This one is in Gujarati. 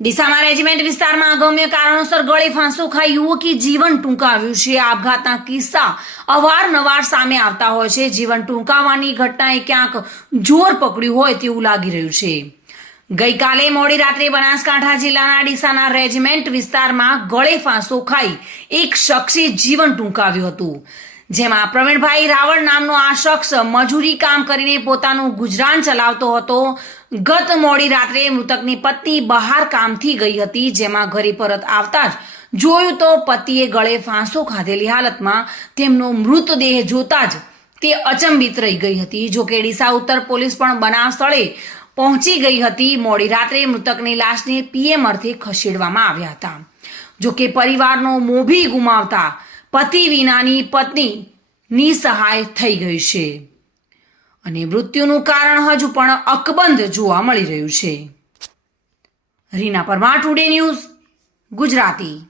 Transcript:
ડીસામાં રેજિમેન્ટ વિસ્તારમાં અગમ્ય કારણોસર ગળે ફાંસો ખાઈ યુવકી જીવન ટૂંકાવ્યું છે. આપઘાતના કિસ્સા અવારનવાર સામે આવતા હોય છે. જીવન ટૂંકાવવાની ઘટનાએ ક્યાંક જોર પકડ્યું હોય તેવું લાગી રહ્યું છે. ગઈકાલે મોડી રાત્રે બનાસકાંઠા જિલ્લાના ડીસાના રેજિમેન્ટ વિસ્તારમાં ગળે ફાંસો ખાઈ એક શખ્સે જીવન ટૂંકાવ્યું હતું. જેમાં પ્રવીણભાઈ રાવળ નામનો આ શખ્સ મજૂરી કામ કરીને પોતાનું ગુજરાન ચલાવતો હતો. ગત મોડી રાત્રે મૃતકની પત્ની બહાર કામથી ગઈ હતી, જેમાં ઘરે પરત આવતા જ જોયું તો પતિએ ગળે ફાંસો ખાધેલી હાલતમાં તેમનો મૃતદેહ જોતા જ તે અચંબિત રહી ગઈ હતી. જો કે ડીસા ઉત્તર પોલીસ પણ બનાવ સ્થળે પહોંચી ગઈ હતી. મોડી રાત્રે મૃતકની લાશને પીએમ અર્થે ખસેડવામાં આવ્યા હતા. જો કે પરિવારનો મોભી ગુમાવતા પતિ વિનાની પત્ની નિસહાય થઈ ગઈ છે. અને મૃત્યુનું કારણ હજુ પણ અકબંધ જોવા મળી રહ્યું છે. Reena Parmar today news Gujarati.